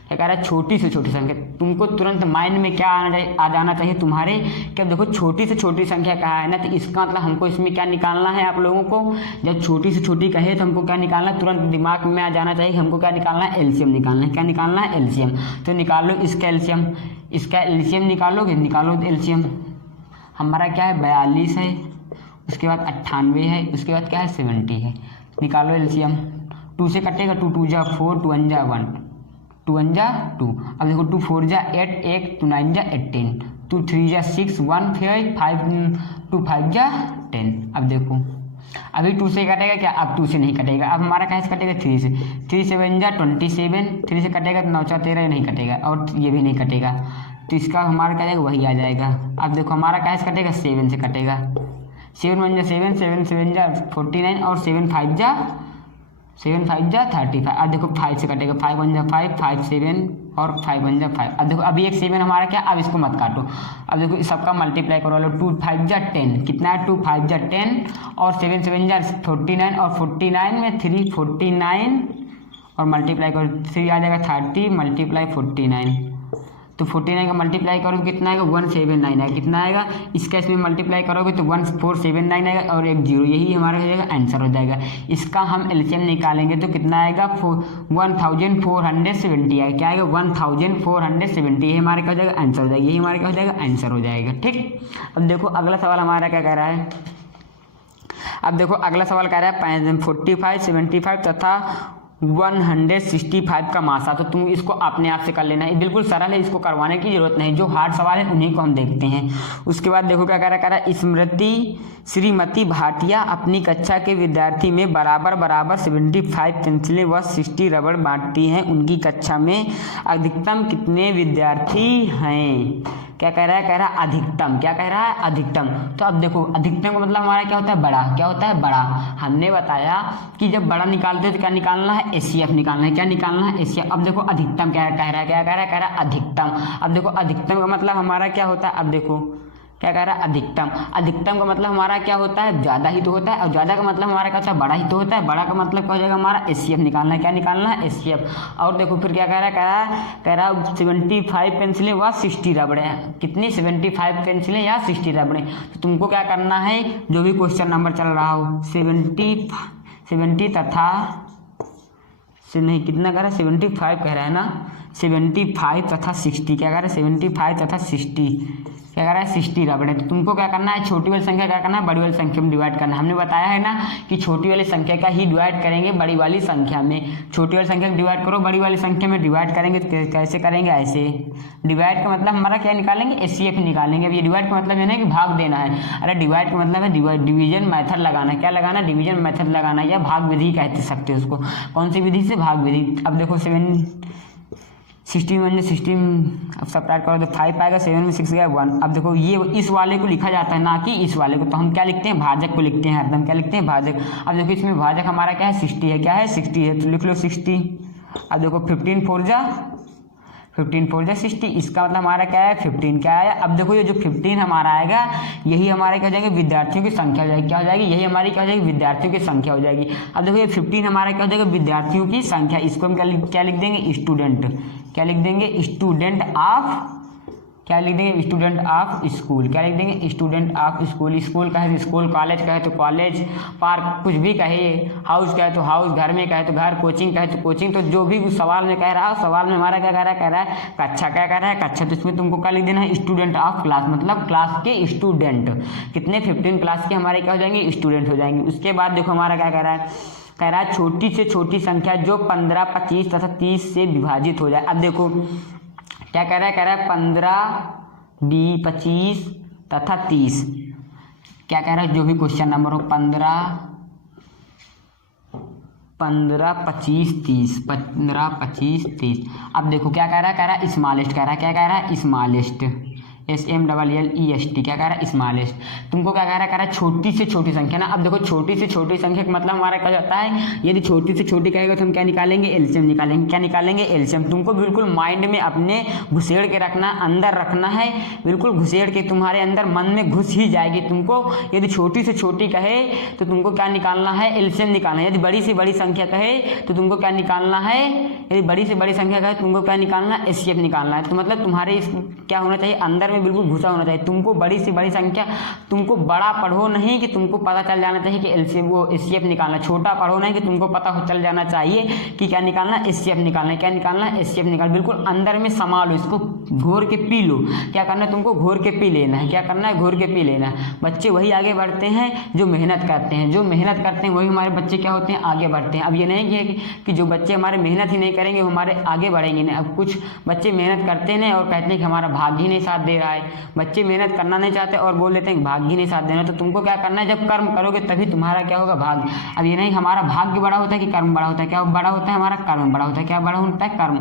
क्या कह रहा है? छोटी से छोटी संख्या। तुमको तुरंत माइंड में क्या आ जाना चाहिए तुम्हारे कि अब देखो छोटी से छोटी संख्या कहा है ना, तो इसका मतलब हमको इसमें क्या निकालना है? आप लोगों को जब छोटी से छोटी कहे तो हमको क्या निकालना है? तुरंत दिमाग में आ जाना चाहिए हमको क्या निकालना है? एलसीएम निकालना है। क्या निकालना है? एलसीएम। तो निकालो इसका एलसीएम, इसका एलसीएम निकालोगे, निकालो एलसीएम। हमारा क्या है? 42 है, उसके बाद 98 है, उसके बाद क्या है? 70 है। निकालो एलसीएम। 2 से कटेगा, 2 2 जा 4, 2 1 जा 1, 2 1 जा 2। अब देखो 2 4 जा 8, 1 2 9 जा 18, 2 3 जा 6, 1 5 2 5 जा 10। अब देखो अभी 2 से कटेगा क्या? अब 2 से नहीं कटेगा। अब हमारा कहाँ से कटेगा? 3 से। 3 7 जा 27, 3 से कटेगा तो 9 4 13 नहीं कटेगा, और ये भी नहीं कटेगा, तो इसका हमारा क्या जाएगा? वही आ जाएगा। अब देखो हमारा कहाँ से कटेगा? 7 से कटेगा। 7 1 जा 7, 7 7 जा 49, और 7 5 जा 35। अब देखो 5 से कटेगा, 5 1 जा 5, 5 7 और 5 1 जा 5। अब देखो अभी एक 7 हमारा क्या? अब इसको मत काटो। अब देखो इस सबका मल्टीप्लाई करो लो। 2 5 जा 10, कितना है? 2 5 जा 10, और 7 7 जा 49, और 49 में 3 49, और मल्टीप्लाई करो 3 आ जाएगा 30 मल्टीप्लाई 49, तो 49 का मल्टीप्लाई करोगे कितना आएगा? 179 आएगा। कितना आएगा? इसका इसमें मल्टीप्लाई करोगे तो 1479 आएगा, और एक 0, यही हमारा हो जाएगा आंसर हो जाएगा। इसका हम एलसीएम निकालेंगे तो कितना आएगा? 1470 आएगा। क्या आएगा? 1470, यही हमारे क्या हो जाएगा? आंसर हो जाएगा। यही हमारे क्या हो जाएगा? आंसर हो जाएगा। ठीक, अब देखो अगला सवाल हमारा क्या कह रहा है? अब देखो अगला सवाल कह रहा है 45, 75 तथा 165 का मासा। तो तुम इसको अपने आप से कर लेना है, बिल्कुल सरल है, इसको करवाने की जरूरत नहीं। जो हार्ड सवाल है उन्हीं को हम देखते हैं। उसके बाद देखो क्या कह रहा है? स्मृति श्रीमती भाटिया अपनी कक्षा के विद्यार्थी में बराबर 75 पेंसिलें व 60 रबड़ बांटती हैं। उनकी कक्षा में अधिकतम कितने विद्यार्थी हैं? क्या कह रहा है? कह रहा है अधिकतम। क्या कह रहा है? अधिकतम। तो अब देखो अधिकतम का मतलब हमारा क्या होता है? बड़ा। क्या होता है? बड़ा। हमने बताया कि जब बड़ा निकालते हैं तो क्या निकालना है? एचसीएफ निकालना है। क्या निकालना है? एचसीएफ। अब देखो अधिकतम क्या कह रहा है? क्या कह रहा है? कह रहा है अधिकतम। अब देखो अधिकतम का मतलब हमारा क्या होता है? अब देखो क्या कह रहा है? अधिकतम। अधिकतम का मतलब हमारा क्या होता है? ज़्यादा ही तो होता है, और ज़्यादा का मतलब हमारा क्या होता है? बड़ा ही तो होता है। बड़ा का मतलब क्या हो जाएगा? हमारा एचसीएफ निकालना है। क्या निकालना है? एचसीएफ। और देखो फिर क्या कह रहा है? कह रहा है 75 पेंसिलें व 60 रबड़े। कितनी? 75 पेंसिलें या 60 रबड़े। तो तुमको क्या करना है? जो भी क्वेश्चन नंबर चल रहा हो 70 तथा से नहीं, कितना कह रहा है? 75 कह रहा है ना, 75 तथा 60। क्या कह रहा है? 75 तथा 60। क्या कर रहा है? 60 रबड़ है। तो तुमको क्या करना है? छोटी वाली संख्या क्या करना है? बड़ी वाली संख्या में डिवाइड करना है। हमने बताया है ना कि छोटी वाली संख्या का ही डिवाइड करेंगे बड़ी वाली संख्या में। छोटी वाली संख्या में डिवाइड करो, बड़ी वाली संख्या में डिवाइड करेंगे तो कैसे करेंगे? ऐसे। डिवाइड का मतलब हमारा क्या निकालेंगे? एचसीएफ निकालेंगे। अब ये डिवाइड का मतलब ये नहीं कि भाग देना है, अरे डिवाइड का मतलब है डिवीजन मेथड लगाना है। क्या लगाना? डिवीजन मेथड लगाना, या भाग विधि कह सकते हो उसको। कौन सी विधि से? भाग विधि। अब देखो 16 1 16, अब सब्ट्रैक्ट करो तो 5 आएगा, 7 में 6 गया 1। अब देखो ये इस वाले को लिखा जाता है ना कि इस वाले को, तो हम क्या लिखते हैं? भाजक को लिखते हैं हरदम। क्या लिखते हैं? भाजक। अब देखो इसमें भाजक हमारा क्या है? 60 है। क्या है? 60 है, तो लिख लो 60। अब देखो 15 4 जा 60। इसका मतलब हमारा क्या है? 15। क्या है? अब देखो ये जो 15 हमारा आएगा यही हमारे क्या हो जाएगा? विद्यार्थियों की संख्या हो जाएगी। क्या हो जाएगी? यही हमारी क्या हो जाएगी? विद्यार्थियों की संख्या हो जाएगी। अब देखो ये 15 हमारा क्या हो जाएगा? विद्यार्थियों की संख्या। इसको हम क्या लिख देंगे? स्टूडेंट। क्या लिख देंगे? Student of. क्या लिख देंगे? Student of school. क्या लिख देंगे? Student of school. स्कूल कहे तो स्कूल, कॉलेज कहे तो कॉलेज, पार्क कुछ भी कहे, हाउस कहे तो हाउस, घर में कहे तो घर, कोचिंग कहे तो कोचिंग। तो जो भी उस सवाल में कह रहा है, सवाल में हमारा क्या कह रहा है? कह रहा है कक्षा। क्या कह रहा है? कक्षा। तो इसमें तुमको क्या लिख देना है? स्टूडेंट ऑफ क्लास, मतलब क्लास के स्टूडेंट। कितने? 15 क्लास के हमारे क्या हो जाएंगे? स्टूडेंट हो जाएंगे। उसके बाद देखो हमारा क्या कह रहा है? कह रहा है छोटी से छोटी संख्या जो 15, 25 तथा 30 से विभाजित हो जाए। अब देखो क्या कह रहा है 15, 25 तथा 30। क्या कह रहा है, जो भी क्वेश्चन नंबर हो 15, 25, 30, 15, 25, 30। अब देखो क्या कह रहा है स्मॉलेस्ट कह रहा है, क्या कह रहा है स्मॉलेस्ट, SMLLEST, क्या कह रहा है स्मॉलेस्ट। तुमको क्या कह रहा है छोटी से छोटी संख्या ना। अब देखो छोटी से छोटी संख्या का मतलब हमारा क्या होता है, यदि छोटी से छोटी कहेगा तो हम क्या निकालेंगे, एलसीएम निकालेंगे। क्या निकालेंगे, एलसीएम। तुमको बिल्कुल माइंड में अपने घुसेड़ के रखना, अंदर रखना है, बिल्कुल घुसेड़ के तुम्हारे अंदर मन में घुस ही जाएगी। तुमको यदि छोटी से छोटी कहे तो तुमको क्या निकालना है, एलसीएम निकालना है। यदि बड़ी से बड़ी संख्या कहे तो तुमको क्या निकालना है, यदि बड़ी से बड़ी संख्या कहे तुमको क्या निकालना है, एचसीएफ निकालना है। तो मतलब तुम्हारे क्या होना चाहिए, अंदर में बिल्कुल घुसा होना चाहिए। तुमको बड़ी से बड़ी संख्या, तुमको बड़ा पढ़ो नहीं कि तुमको पता चल जाना चाहिए कि एलसीएम वो एचसीएफ निकालना, छोटा पढ़ो नहीं कि तुमको पता चल जाना चाहिए कि क्या निकालना, एचसीएफ निकालना है। क्या निकालना है, एचसीएफ निकाल। बिल्कुल अंदर में समा लो, इसको घोर के पी लो। क्या करना है, तुमको घोर के पी लेना है। क्या करना है, घोर के पी लेना है। बच्चे वही आगे बढ़ते हैं जो मेहनत करते हैं, जो मेहनत करते हैं वही हमारे बच्चे क्या होते हैं, आगे बढ़ते हैं। अब ये नहीं है कि जो बच्चे हमारे मेहनत ही नहीं करेंगे वो हमारे आगे बढ़ेंगे नहीं। अब कुछ बच्चे मेहनत करते हैं और कहते हैं कि हमारा भाग्य ही नहीं साथ दे रहा है। बच्चे मेहनत करना नहीं चाहते और बोल देते हैं भाग्य ही नहीं साथ देना। तो तुमको क्या करना है, जब कर्म करोगे तभी तुम्हारा क्या होगा, भाग्य। अब ये नहीं हमारा भाग्य बड़ा होता है कि कर्म बड़ा होता है, क्या बड़ा होता है, हमारा कर्म बड़ा होता है। क्या बड़ा होता है, कर्म।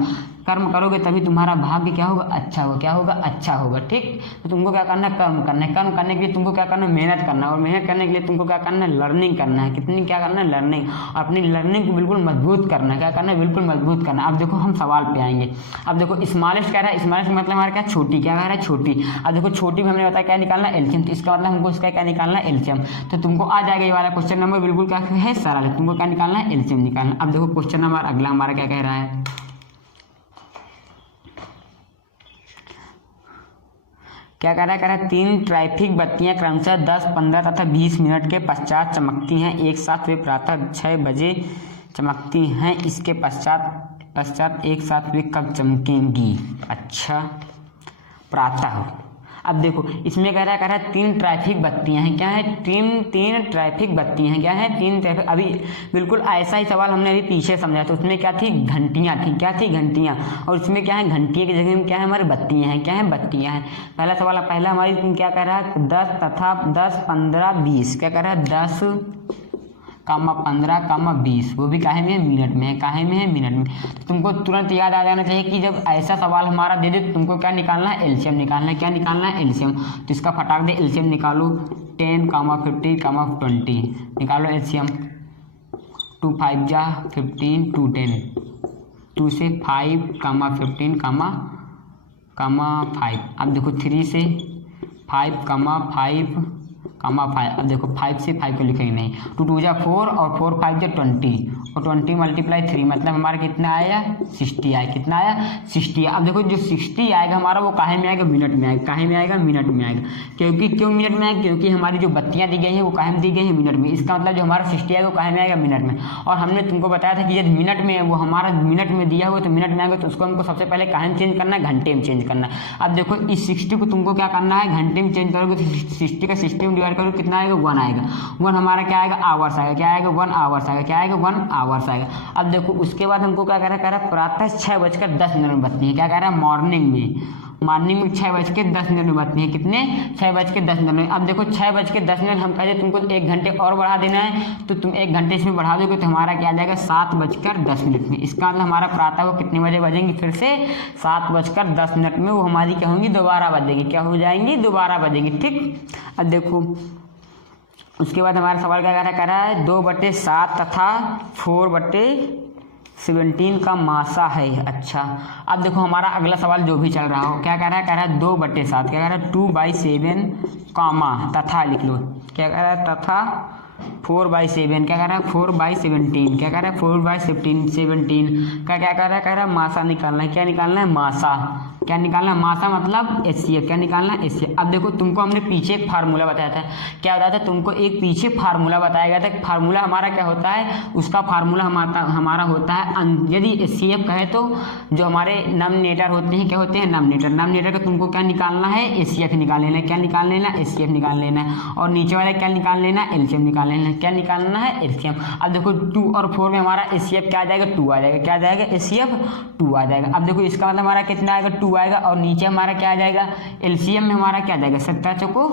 कर्म करोगे तभी तुम्हारा भाग्य क्या होगा, अच्छा होगा। क्या होगा, अच्छा होगा। ठीक, तो तुमको क्या करना है, कर्म करना है। कर्म करने के लिए तुमको क्या करना है, मेहनत करना है। और मेहनत करने के लिए तुमको क्या करना है, लर्निंग करना है। कितनी क्या करना है, लर्निंग। और अपनी लर्निंग को बिल्कुल मजबूत करना है। क्या करना है, बिल्कुल मजबूत करना है। अब देखो हम सवाल पे आएंगे। अब देखो स्मॉलेस्ट कह रहा है, स्मॉलेस्ट मतलब हमारा क्या, छोटी। क्या कह रहा है, छोटी। अब देखो छोटी में हमने बताया क्या निकालना, एलसीएम। तो इसका मतलब हमको इसका क्या निकालना, एलसीएम। तो तुमको आ जाएगा ये वाला क्वेश्चन नंबर, बिल्कुल क्या है, सरल है। तुमको क्या निकालना है, एलसीएम निकालना। अब देखो क्वेश्चन नंबर अगला हमारा क्या कह रहा है, क्या कह रहा है 3 ट्रैफिक बत्तियां क्रमशः 10, 15 तथा 20 मिनट के पश्चात चमकती हैं। एक साथ वे प्रातः 6 बजे चमकती हैं। इसके पश्चात एक साथ वे कब चमकेंगी। अच्छा, प्रातः। अब देखो इसमें कह रहा है 3 ट्रैफिक बत्तियां हैं। क्या है, तीन ट्रैफिक बत्तियां हैं। क्या है, 3 ट्रैफिक। अभी बिल्कुल ऐसा ही सवाल हमने अभी पीछे समझा था। उसमें क्या थी, घंटियां थी। क्या थी, घंटियां। और उसमें क्या है, घंटियों की जगह में क्या है, हमारे बत्तियां हैं। क्या है, बत्तियां हैं। पहला सवाल, पहला हमारी क्या कह रहा है, 10 तथा 10, 15, 20। क्या कह रहा है, 10, 15, 20। वो भी काहे में है, मिनट में है। काहे में है, मिनट में। तो तुमको तुरंत याद आ जाना चाहिए कि जब ऐसा सवाल हमारा दे दे तो तुमको क्या निकालना है, एलसीएम निकालना है। क्या निकालना है, एलसीएम। तो इसका फटाक दे एलसीएम निकालो। 10, 50, 20 निकालो एलसीएम। 2 5 जा 15, 2 10। 2 से 5, 15, 5। अब देखो 3 से 5, 5, 5। अब देखो 5 से 5 को लिखेंगे नहीं। 2 2 जा 4 और 4 5 जा 20 और 20 × 3 मतलब हमारा कितना आया, 60 आया। कितना आया, 60। अब देखो जो 60 आएगा हमारा वो काहे में आएगा, मिनट में आएगा। काहे में आएगा, मिनट में आएगा। क्यों मिनट में आएगा, क्योंकि हमारी जो बत्तियां दी गई हैं वो काहे में दी गई हैं, मिनट में। इसका मतलब जो हमारा 60 आएगा वो काहे में आएगा, मिनट में। और हमने तुमको बताया था कि यदि मिनट में वो हमारा मिनट में दिया हुआ तो मिनट में आएगा तो उसको हमको सबसे पहले काहे में चेंज करना है, घंटे में चेंज करना है। अब देखो इस 60 को तुमको क्या करना है, घंटे में चेंज करोगे तो 60 का 60 में डिवाइड करोगे कितना आएगा, 1 आएगा। 1 हमारा क्या आएगा, आवर्स आएगा। क्या आएगा, 1 आवर्स आएगा। क्या आएगा, 1 आवर्स आएगा। अब देखो उसके बाद हमको क्या कह रहा है, प्रातः 6:10 में बजती है। क्या कह रहा है, मॉर्निंग में 6:10 में बजती है। कितने, 6:10 में। अब देखो 6:10 हम कहते तुमको 1 घंटे और बढ़ा देना है तो तुम 1 घंटे इसमें बढ़ा दोगे तो हमारा क्या आ जाएगा, 7:10 में। इसका मतलब हमारा प्रातः वो कितने बजे बजेंगी, फिर से 7:10 में वो हमारी क्या होंगी, दोबारा बजेगी। क्या हो जाएंगी, दोबारा बजेगी। ठीक, अब देखो उसके बाद हमारा सवाल क्या कह रहा है, 2/7 तथा 4/17 का मासा है। अच्छा, अब देखो हमारा अगला सवाल जो भी चल रहा हो क्या कह रहा है, 2/7। क्या कह रहा है, 2/7 कामा तथा लिख लो। क्या कह रहा है, तथा 4/7। क्या कह रहा है, 4/17। क्या कह रहा है, 4/17 का क्या कह रहा है, मासा निकालना है। क्या निकालना है, मासा। क्या निकालना है, मासा मतलब एचसीएफ। क्या निकालना है, एचसीएफ। अब देखो तुमको हमने पीछे एक फार्मूला बताया था। क्या बताया था तुमको, एक पीछे फार्मूला बताया गया था। फार्मूला हमारा क्या होता है, उसका फार्मूला हमारा होता है यदि एचसीएफ कहे तो जो हमारे नॉमिनेटर होते हैं, क्या होते हैं, नॉमिनेटर का तुमको क्या निकालना है, एचसीएफ निकाल लेना है। क्या निकाल लेना, एचसीएफ निकाल लेना है। और नीचे वाला क्या निकाल लेना, एलसीएम निकाल लेना। लेना है, क्या निकालना है, एलसीएम। अब देखो 2 और 4 में हमारा एचसीएफ क्या आ जाएगा, 2 आ जाएगा, क्या आ जाएगा, एचसीएफ 2 आ जाएगा। अब देखो इसका मतलब हमारा कितना आएगा, 2 आएगा, और नीचे हमारा क्या आ जाएगा, एलसीएम में हमारा क्या आ जाएगा, 7 चौको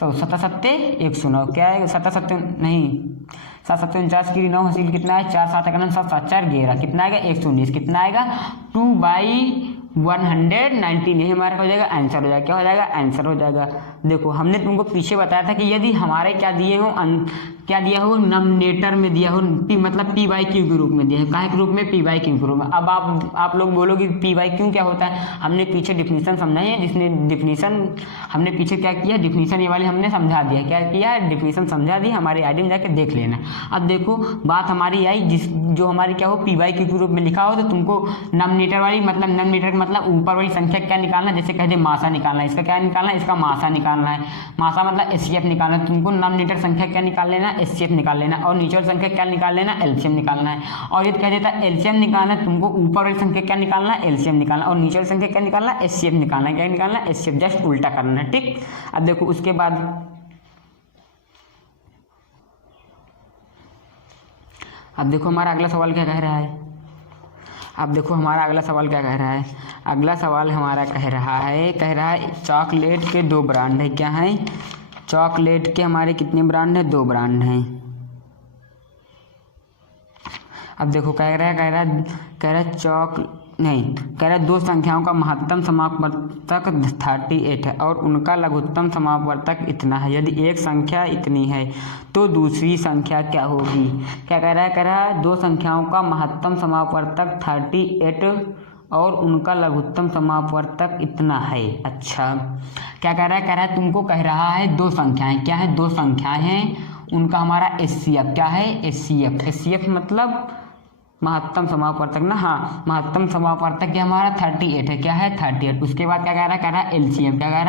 7 सत्ते 109, क्या आएगा, 7 सत्ते नहीं 7 सत्ते 49 की 9 हासिल कितना है, 4 7 7 7 4 11 कितना आएगा, 119 कितना आएगा, 2/119 ये हमारा हो जाएगा, आंसर हो जाएगा, क्या हो जाएगा, आंसर हो जाएगा। देखो हमने तुमको पीछे बताया था कि यदि हमारे क्या दिए हो, क्या दिया हो, नॉमिनेटर में दिया हो, पी मतलब पी बाई क्यू के रूप में दिया है, काहे के रूप में, पी बाई क्यू के रूप में। अब आप लोग बोलोगे पी बाई क्यू क्या होता है, हमने पीछे डिफिनीशन समझाई है, जिसने डिफिनीशन हमने पीछे क्या किया, डिफिनीशन ये वाली हमने समझा दिया, क्या किया, डिफिनीशन समझा दी, हमारे आईडी में जाके देख लेना। अब देखो बात हमारी आई जो हमारी क्या हो, पी बाई क्यू के रूप में लिखा हो, तो तुमको नॉमिनेटर वाली मतलब नॉमिनेटर मतलब ऊपर वाली संख्या क्या निकालना है, जैसे कह दे मासा निकालना है, इसका क्या निकालना है, इसका मासा निकालना है, मासा मतलब एचसीएफ निकालना है, तुमको नॉमिनेटर संख्या क्या निकाल लेना, एचसीएफ निकाल लेना, और नीचे वाली संख्या क्या निकाल लेना, एलसीएम निकालना है। और ये कह देता है एलसीएम निकालना है, तुमको ऊपर वाली संख्या क्या निकालना है, एलसीएम निकालना, और नीचे वाली संख्या क्या निकालना है, एचसीएफ निकालना है, क्या निकालना है, एचसीएफ, जस्ट उल्टा करना है, ठीक। अब देखो उसके बाद अब देखो हमारा अगला सवाल क्या कह रहा है, अब देखो हमारा अगला सवाल क्या कह रहा है, अगला सवाल हमारा कह रहा है चॉकलेट के 2 ब्रांड है, क्या है, चॉकलेट के हमारे कितने ब्रांड हैं, 2 ब्रांड हैं। अब देखो कह रहा है 2 संख्याओं का महत्तम समापवर्तक 38 है और उनका लघुत्तम समापवर्तक इतना है। यदि एक संख्या इतनी है तो दूसरी संख्या क्या होगी। क्या कह रहा है 2 संख्याओं का महत्तम समापवर्तक 38 और उनका लघुत्तम समापवर्तक इतना है। अच्छा क्या कह रहा है तुमको कह रहा है 2 संख्याएं, क्या है 2 संख्याएं हैं, उनका हमारा एचसीएफ क्या है, एचसीएफ मतलब महत्तम समापवर्तक ना, हाँ महत्तम समापवर्तक क्या हमारा 38 है, क्या है 38। उसके बाद क्या कह रहा है एलसीएम, क्या कह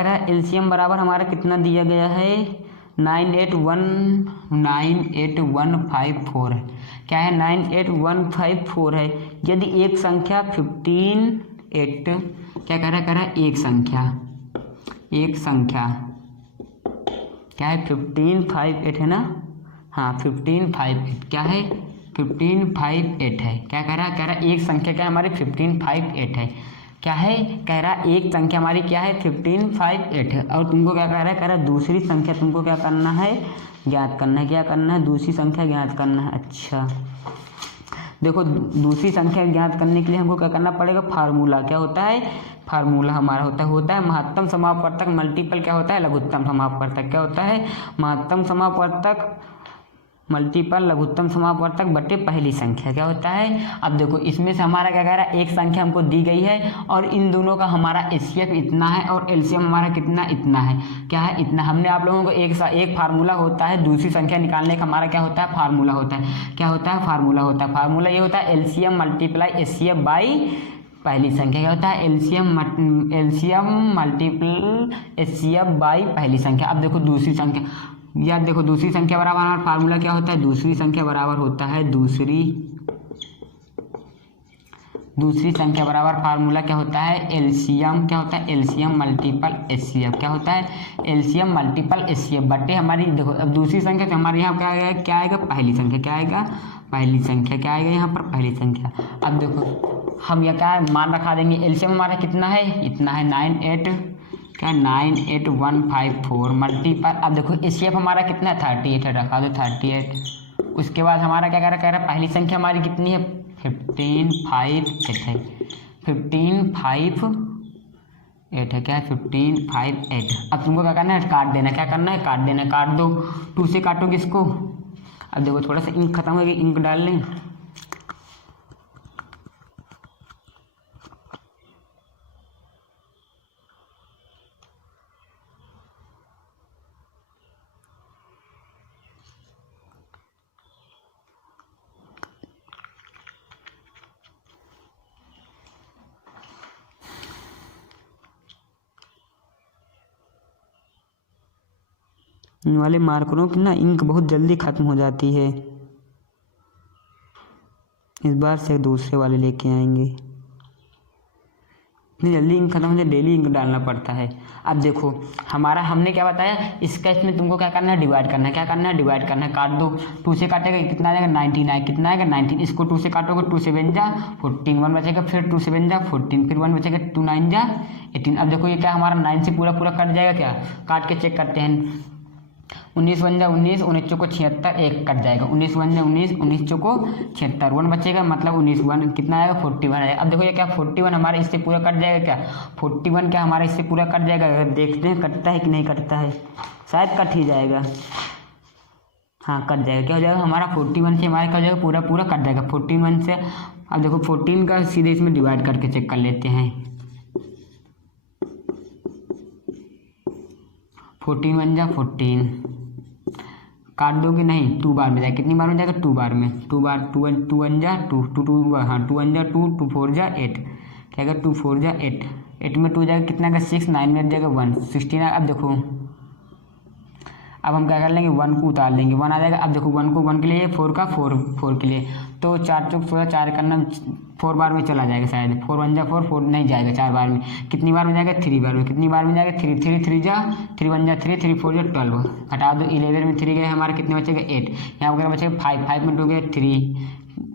रहा है एलसीएम बराबर हमारा कितना दिया गया है 98154 है, क्या है 98154 है। यदि एक संख्या 158 क्या कह रहा है एक संख्या क्या है 1558 है ना, हाँ 1558 क्या है 1558 है। क्या कह रहा है एक संख्या क्या है हमारी 1558 है, क्या है कह रहा एक संख्या हमारी क्या है 1558 है। और तुमको क्या कह रहा है दूसरी संख्या तुमको क्या करना है ज्ञात करना है, क्या करना है दूसरी संख्या ज्ञात करना है। अच्छा देखो दूसरी संख्या ज्ञात करने के लिए हमको क्या करना पड़ेगा, फार्मूला क्या होता है, फार्मूला हमारा होता है महत्तम समापवर्तक मल्टीपल क्या होता है लघुत्तम समापवर्तक, क्या होता है महत्तम समापवर्तक मल्टीपल लघुत्तम समापवर्तक बटे पहली संख्या क्या होता है। अब देखो इसमें से हमारा क्या कह रहा है एक संख्या हमको दी गई है और इन दोनों का हमारा एचसीएफ इतना है और एलसीएम हमारा कितना इतना है, क्या है इतना। हमने आप लोगों को एक फार्मूला होता है दूसरी संख्या निकालने का हमारा क्या होता है फार्मूला होता है, क्या होता है फार्मूला होता है। फार्मूला ये होता है एलसीएम मल्टीप्लाई एचसीएफ बाई पहली संख्या, क्या होता है एलसीएम मल्टीपल एचसीएफ बाई पहली संख्या। अब देखो दूसरी संख्या याद देखो दूसरी संख्या बराबर हमारा फार्मूला क्या होता है, दूसरी संख्या बराबर होता है दूसरी संख्या बराबर फार्मूला क्या होता है एलसीएम, क्या होता है एलसीएम मल्टीपल एचसीएफ, क्या होता है एलसीएम मल्टीपल एचसीएफ बटे हमारी देखो अब दूसरी संख्या तो हमारे यहाँ क्या आएगा पहली संख्या, क्या आएगा पहली संख्या, क्या आएगा यहाँ पर पहली संख्या। अब देखो हम यह क्या मान रखा देंगे एलसीएम हमारा कितना है इतना है 98154 मल्टीपल। अब देखो एचसीएफ हमारा कितना है 38 है, रखा दो 38। उसके बाद हमारा क्या कह रहा है पहली संख्या हमारी कितनी है 1558 है, 1558 है, क्या है 1558। अब तुमको क्या करना है काट देना, क्या करना है काट देना, काट दो 2 से काटोगे इसको। अब देखो थोड़ा सा इंक खत्म हो गई, इंक डाल लें। इन वाले मार्करों की ना इंक बहुत जल्दी ख़त्म हो जाती है, इस बार से दूसरे वाले लेके आएंगे। इतनी जल्दी इंक खत्म हो जाए, डेली इंक डालना पड़ता है। अब देखो हमारा हमने क्या बताया, स्केच में तुमको क्या करना है, डिवाइड करना है। क्या करना है, डिवाइड करना है। काट दो, 2 से काटेगा कितना आ जाएगा, 19 आएगा। कितना आएगा, 19। इसको 2 से काटोगे, 2 से 7 जा 14, 1 बचेगा, फिर 2 से 7 जा 14, फिर 1 बचेगा, 2 9 जा 18। अब देखो ये क्या हमारा 9 से पूरा पूरा कट जाएगा। क्या काट के चेक करते हैं, 19 1 जा 19, 19 चौको 76, 1 कट जाएगा। 19 1 जा 19, 19 चौको 76, 1 बचेगा, मतलब 19 1 कितना आएगा, 41 आएगा। अब देखो ये क्या 41 हमारे इससे पूरा कट जाएगा। क्या 41 क्या हमारे इससे पूरा कट जाएगा। अगर देखते हैं कटता है कि नहीं कटता है, शायद कट ही जाएगा। हाँ कट जाएगा। क्या हो जाएगा हमारा 41 से हमारे क्या हो जाएगा, पूरा पूरा कट जाएगा 41 से। अब देखो 14 का सीधे इसमें डिवाइड करके चेक कर लेते हैं। 14 1 जा 14, काट दोगे नहीं, 2 बार में जाएगा। कितनी बार में जाएगा, 2 बार में। 2 बार 2 1 जा 2 2 2 हाँ 2 1 जा 2 2 4 जा 8, क्या आएगा 2 4 जा 8, 8 में 2 जाएगा कितना आएगा 6, 9 में जाएगा 1, 16। अब देखो अब हम क्या कर लेंगे, 1 को उतार लेंगे, 1 आ जाएगा। अब देखो 1 को 1 के लिए, 4 का 4 के लिए, तो 4 चौक 16, 4 करना 4 बार में चला जाएगा शायद। 4 1 जा 4 नहीं जाएगा 4 बार में। कितनी बार में जाएगा, 3 बार में। कितनी बार में जाएगा, 3 3 3 जा 3 1 जा 3 3 4 जा 12, हटा दो। 11 में 3 गए हमारे, कितने बचेगा 8। यहाँ वगैरह बचेगा 5, 5 में 2 गया 3,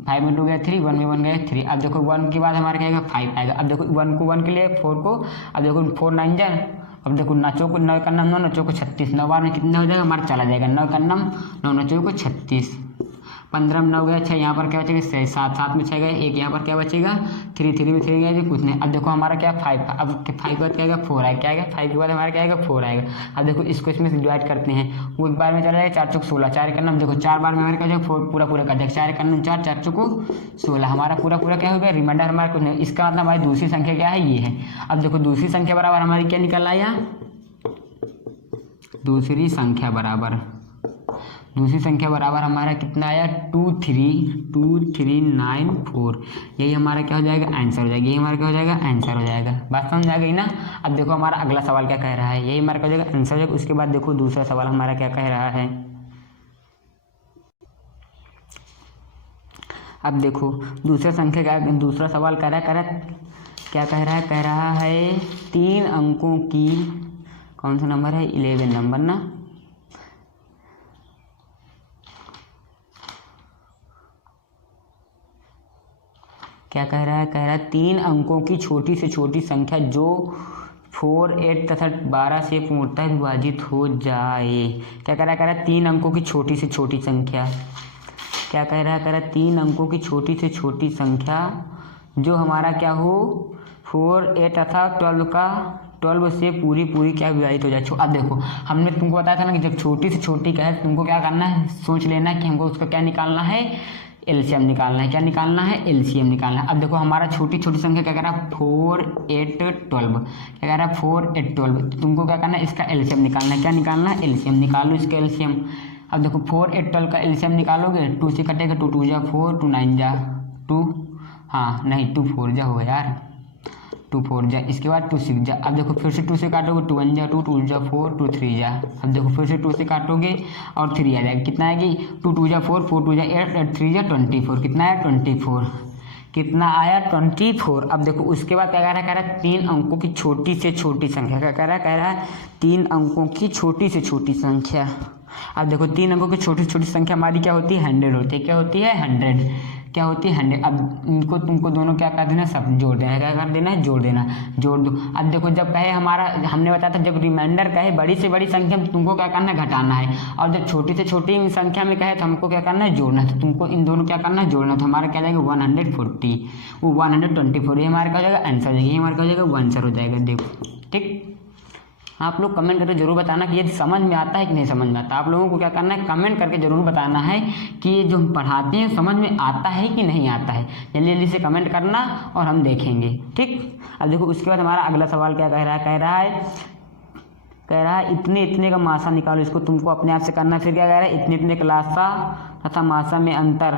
5 में 2 गया 3, 1 में 1 गया 3। अब देखो 1 के बाद हमारे क्या आएगा 5 आएगा। अब देखो 1 को 1 के लिए, 4 को, अब देखो 4 9 जा, अब देखो 9 चौको 9 का 9 9 चौको 36, 9 बार में कितना हो जाएगा हमारा चला जाएगा। 9 का 9 9 9 चौको 36, 15 में 9 गया 6, यहाँ पर क्या बचेगा 6, 7 7 में 6 गए 1, यहाँ पर क्या बचेगा 3 3 में 3 गया कुछ नहीं। अब देखो हमारा क्या 5, अब 5 के बाद क्या आएगा 4 आएगा। क्या आएगा 5 के बाद हमारा क्या आएगा 4 आएगा। अब देखो इसको इसमें से डिवाइड करते हैं, वो एक बार में चला जाएगा 4 चौक 16, 4 का 9 देखो 4 बार में हमारे क्या हो जाएगा 4 पूरा पूरा कर जाएगा। 4 का 9 4, 4 चौको 16, हमारा पूरा पूरा क्या हो गया, रिमाइंडर हमारा कुछ नहीं। इसका मतलब हमारी दूसरी संख्या क्या है, ये है। अब देखो दूसरी संख्या बराबर हमारी क्या निकल आया, दूसरी संख्या बराबर हमारा कितना आया 2 3 9 4। यही हमारा क्या हो जाएगा, आंसर हो जाएगा। यही हमारा क्या हो जाएगा, आंसर हो जाएगा। बात समझ आ गई ना। अब देखो हमारा अगला सवाल क्या कह रहा है, यही हमारा क्या हो जाएगा, आंसर हो जाएगा। उसके बाद देखो दूसरा सवाल हमारा क्या कह रहा है। अब देखो दूसरा संख्या का दूसरा सवाल क्या कह रहा है 3 अंकों की, कौन सा नंबर है, 11 नंबर ना। क्या कह रहा है 3 अंकों की छोटी से छोटी संख्या जो 4 8 तथा 12 से पूर्णतः विभाजित हो जाए। क्या कह रहा है 3 अंकों की छोटी से छोटी संख्या। क्या कह रहा है 3 अंकों की छोटी से छोटी संख्या जो हमारा क्या हो 4 8 तथा 12 से पूरी क्या विभाजित हो जाए। अब देखो हमने तुमको बताया था ना कि जब छोटी से छोटी का है तुमको क्या करना है, सोच लेना है कि हमको उसका क्या निकालना है, एलसीएम निकालना है। क्या निकालना है, एलसीएम निकालना है। अब देखो हमारा छोटी छोटी संख्या क्या कह रहा है 4 8 12, क्या कह रहा है 4 8 12। तो तुमको क्या करना है, इसका एलसीएम निकालना है। क्या निकालना है, एलसीएम निकालो इसका एलसीएम। अब देखो 4 8 12 का एलसीएम निकालोगे, 2 से कटेगा 2 2 जा 4, 2 9 जा 2, हाँ नहीं 2 4 जा होगा यार, 2 4 जा, इसके बाद 2 6 जा। अब देखो फिर से 2 से काटोगे, 2 1 जा 2, 2 जा 4, 2 3 जा। अब देखो फिर से 2 से काटोगे और 3 आ जाएगा। कितना आएगी 2 2 जा 4, 4 2 जा 8, 8 3 जा 24। कितना आया 24, कितना आया 24। अब देखो उसके बाद क्या कह रहा है 3 अंकों की छोटी से छोटी संख्या। क्या कह रहा है 3 अंकों की छोटी से छोटी संख्या। अब देखो 3 अंकों की छोटी से छोटी संख्या हमारी क्या होती है, 100 होती है। क्या होती है 100, क्या होती है 100। अब इनको तुमको दोनों क्या कर देना, सब जोड़ देना। क्या कर देना है, जोड़ देना, जोड़ दो। अब देखो जब कहे हमारा, हमने बताया था जब रिमाइंडर कहे बड़ी से बड़ी संख्या में तुमको क्या करना है, घटाना है। और जब छोटी से छोटी संख्या में कहे तो हमको क्या करना है, जोड़ना है। तो तुमको इन दोनों क्या करना है, जोड़ना। तो हमारा क्या जाएगा 140, वो 124, ये हमारा क्या हो जाएगा, आंसर हो जाएगा। ये हमारा क्या हो जाएगा, वो आंसर हो जाएगा। देखो ठीक, आप लोग कमेंट करके जरूर बताना कि ये समझ में आता है कि नहीं समझ में आता। आप लोगों को क्या करना है, कमेंट करके जरूर बताना है कि ये जो हम पढ़ाते हैं समझ में आता है कि नहीं आता है। जल्दी जल्दी से कमेंट करना और हम देखेंगे। ठीक, अब देखो उसके बाद हमारा अगला सवाल क्या कह रहा है इतने का मासा निकालो। इसको तुमको अपने आप से करना है। फिर क्या कह रहा है, इतने का लासा तथा मासा में अंतर।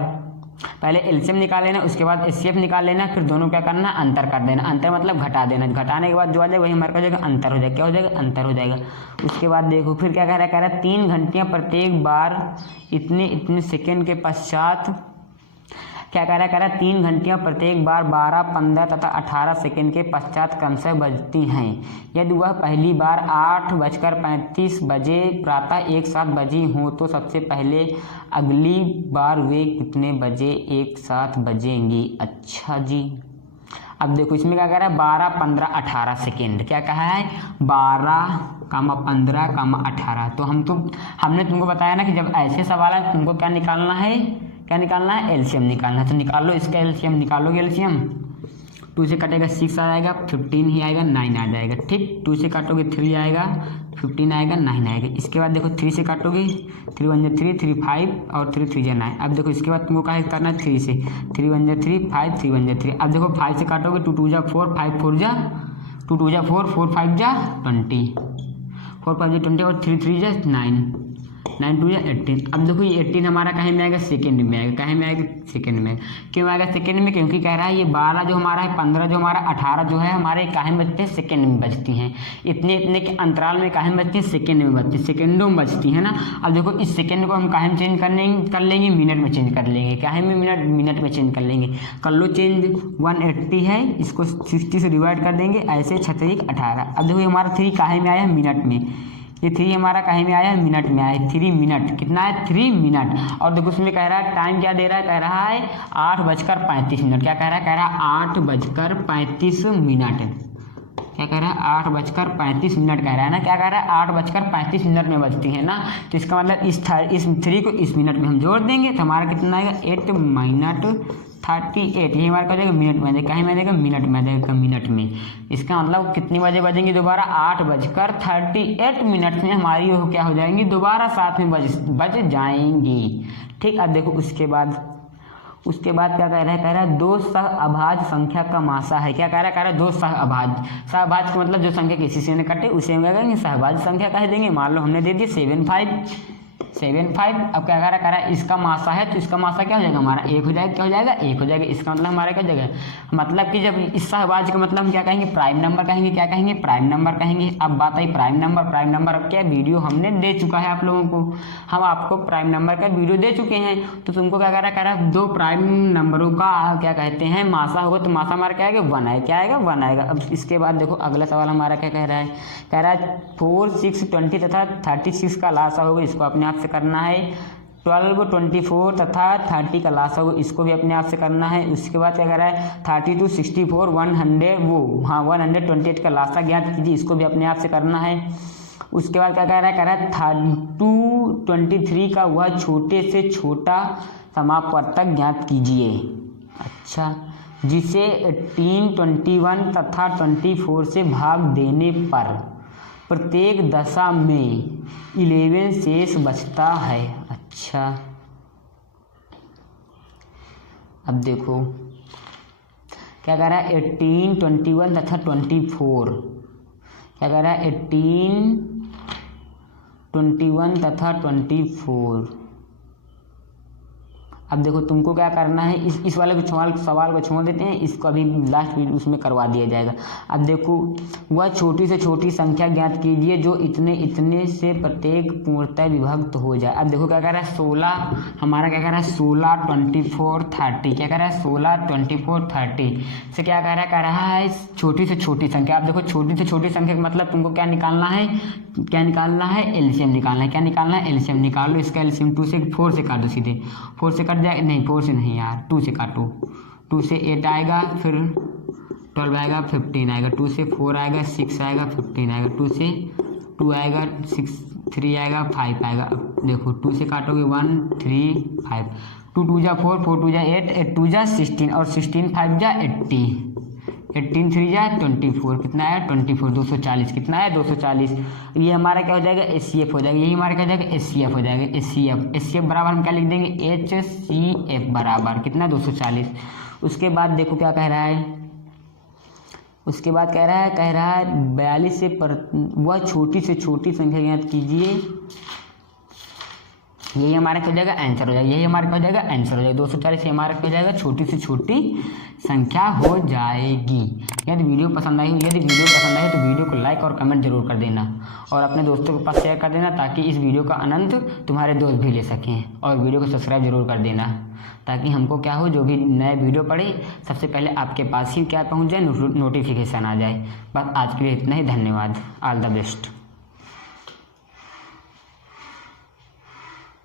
पहले एलसीएम निकाल लेना, उसके बाद एचसीएफ निकाल लेना, फिर दोनों क्या करना, अंतर कर देना। अंतर मतलब घटा देना, घटाने के बाद जो आ जाएगा वही हमारा क्या हो जाएगा, अंतर हो जाएगा। क्या हो जाएगा, अंतर हो जाएगा। उसके बाद देखो फिर क्या कह रहा है 3 घंटियाँ प्रत्येक बार इतने सेकेंड के पश्चात क्या कह रहा है 3 घंटियाँ प्रत्येक बार 12, 15 तथा 18 सेकंड के पश्चात क्रमशः बजती हैं। यदि वह पहली बार 8:35 बजे प्रातः एक साथ बजी हों तो सबसे पहले अगली बार वे कितने बजे एक साथ बजेंगी। अच्छा जी, अब देखो इसमें क्या कह रहा है 12, 15, 18 सेकेंड। क्या कहा है 12, 15, 18। तो हमने तुमको बताया ना कि जब ऐसे सवाल है तुमको क्या निकालना है, एलसीएम निकालना है। तो निकालो इसका एलसीएम, निकालोगे एलसीएम 2 से कटेगा 6 आ जाएगा, 15 ही आएगा, 9 आ जाएगा। ठीक, 2 से काटोगे 3 आएगा, 15 आएगा, 9 आएगा। इसके बाद देखो 3 से काटोगे 3 1 जा 3, 3 5 और 3 3 जा 9। अब देखो इसके बाद तुमको क्या करना है 3 से, 3 1 जा 3, 5 3 1 जा 3। अब देखो 5 से काटोगे 2 2 जा 4, 5 4 जा 2 2 जा 4, 4 5 जा 20, 4 5 जा 20 और 3 3 जा 9, 9 2 या 18। अब देखो ये 18 हमारा कहीं में आएगा, सेकंड में आएगा। कहीं में आएगा, सेकंड में। क्यों आएगा सेकंड में? क्योंकि कह रहा है ये 12 जो हमारा है, 15 जो हमारा, 18 जो है हमारे कहीं बजते हैं, सेकंड में बजती हैं। इतने इतने के अंतराल में कहीं बजती हैं, सेकंड में बजती हैं, सेकंडों में बजती है ना। अब देखो इस सेकंड को हम कहीं में चेंज कर लेंगे, मिनट में चेंज कर लेंगे। कहीं में मिनट में चेंज कर लेंगे। कर लो चेंज, 180 है, इसको 60 से डिवाइड कर देंगे, ऐसे 36 18। अब देखो हमारा 3 कहीं में आया है, मिनट में। ये 3 हमारा कहीं में आया है, मिनट में आया है। 3 मिनट कितना है, 3 मिनट। और देखो उसमें कह रहा है टाइम क्या दे रहा है, कह रहा है 8:35। क्या कह रहा है, 8:35। क्या कह रहा है 8:35 कह रहा है ना। क्या कह रहा है 8:35 में बजती है ना। तो इसका मतलब इस 3 को इस मिनट में हम जोड़ देंगे तो हमारा कितना आएगा 8 मिनट 38। ये हमारा क्या हो जाएगा, मिनट में आ जाएगा। कहीं में आ जाएगा, मिनट में आ जाएगा, मिनट में। इसका मतलब कितने बजे बजेंगी दोबारा, 8:38 में हमारी वो क्या हो जाएंगी, दोबारा साथ में बज जाएंगी। ठीक, अब देखो उसके बाद क्या कह रहा है, 2 सहअभाज्य संख्या का मासा है। क्या कह रहा है 2 सहअभाज्य का मतलब जो संख्या किसी से न कटे उसे हम क्या कहेंगे, सहअभाज्य संख्या कह देंगे। मान लो हमने दे दिया 75। अब क्या कह रहा है इसका मासा है, तो इसका मासा क्या हो जाएगा हमारा 1 हो जाएगा। क्या हो जाएगा 1 हो जाएगा। इसका मतलब हमारा क्या हो जाएगा, मतलब कि जब इस सहअभाज्य का मतलब हम क्या कहेंगे, प्राइम नंबर कहेंगे। क्या कहेंगे, प्राइम नंबर कहेंगे। अब बात आई प्राइम नंबर। अब क्या वीडियो हमने दे चुका है आप लोगों को, हम आपको प्राइम नंबर का वीडियो दे चुके हैं। तो तुमको क्या कह रहा है 2 प्राइम नंबरों का क्या कहते हैं मासा होगा। तो मासा हमारा क्या आएगा, 1 आएगा। क्या आएगा, 1 आएगा। अब इसके बाद देखो अगला सवाल हमारा क्या कह रहा है, 4, 6, 20 तथा 36 का लासा होगा। इसको अपने आप से करना है। 12, 24 तथा 30 का लासा होगा, इसको भी अपने आप से करना है। उसके बाद क्या कह रहा है 32, 64, 128 का लासा ज्ञात कीजिए, इसको भी अपने आप से करना है। उसके बाद क्या कह रहा है 223 का वह छोटे से छोटा समापवर्तक ज्ञात कीजिए। अच्छा, जिसे 18, 21 तथा 24 से भाग देने पर प्रत्येक दशा में 11 शेष बचता है। अच्छा, अब देखो क्या कह रहा है 18, 21 तथा 24। क्या कह रहा है 18, 21 तथा 24। अब देखो तुमको क्या करना है, इस वाले को सवाल को छोड़ देते हैं, इसको अभी लास्ट उसमें करवा दिया जाएगा। अब देखो वह छोटी से छोटी संख्या ज्ञात कीजिए जो इतने से प्रत्येक पूर्णतः विभक्त हो जाए। अब देखो क्या कह रहा है 16, हमारा क्या कह रहा है 16, 24, 30। क्या कह रहा है 16, 24, 30 से क्या कह रहा है छोटी से छोटी संख्या। अब देखो छोटी से छोटी संख्या का मतलब तुमको क्या निकालना है, एलसीएम निकालना है। क्या निकालना है, एलसीएम निकाल लो। इसका एलसीएम 2 से 4 से काटो, सीधे 4 से कट जाए, नहीं 4 से नहीं यार, 2 से काटो। 2 से 8 आएगा, फिर 12 आएगा, 15 आएगा। 2 से 4 आएगा, 6 आएगा, 15 आएगा। 2 से 2 आएगा, 6 3 आएगा, 5 आएगा। अब देखो 2 से काटोगे 1 3 5, 2 2 जा 4, 4 2 जा 8, 8 2 जा 16 और 16 5 जा 80, 18 3 जा 24। कितना है 24, 240। कितना है 240। ये हमारा क्या हो जाएगा एचसीएफ हो जाएगा। यही हमारा क्या हो जाएगा एचसीएफ हो जाएगा। एचसीएफ बराबर हम क्या लिख देंगे, एचसीएफ बराबर कितना 240। उसके बाद देखो क्या कह रहा है, उसके बाद कह रहा है 42 से वह छोटी से छोटी संख्या ज्ञात कीजिए यही हमारा क्या हो जाएगा आंसर हो जाएगा, यही हमारा क्या हो जाएगा आंसर हो जाएगा। 240 हमारा क्या हो जाएगा छोटी से छोटी संख्या हो जाएगी। यदि वीडियो पसंद आई तो वीडियो को लाइक और कमेंट जरूर कर देना और अपने दोस्तों के पास शेयर कर देना ताकि इस वीडियो का आनंद तुम्हारे दोस्त भी ले सकें। और वीडियो को सब्सक्राइब जरूर कर देना ताकि हमको क्या हो, जो भी नए वीडियो पड़े सबसे पहले आपके पास ही क्या पहुंच जाए, नोटिफिकेशन आ जाए। बस आज के लिए इतना ही, धन्यवाद, ऑल द बेस्ट।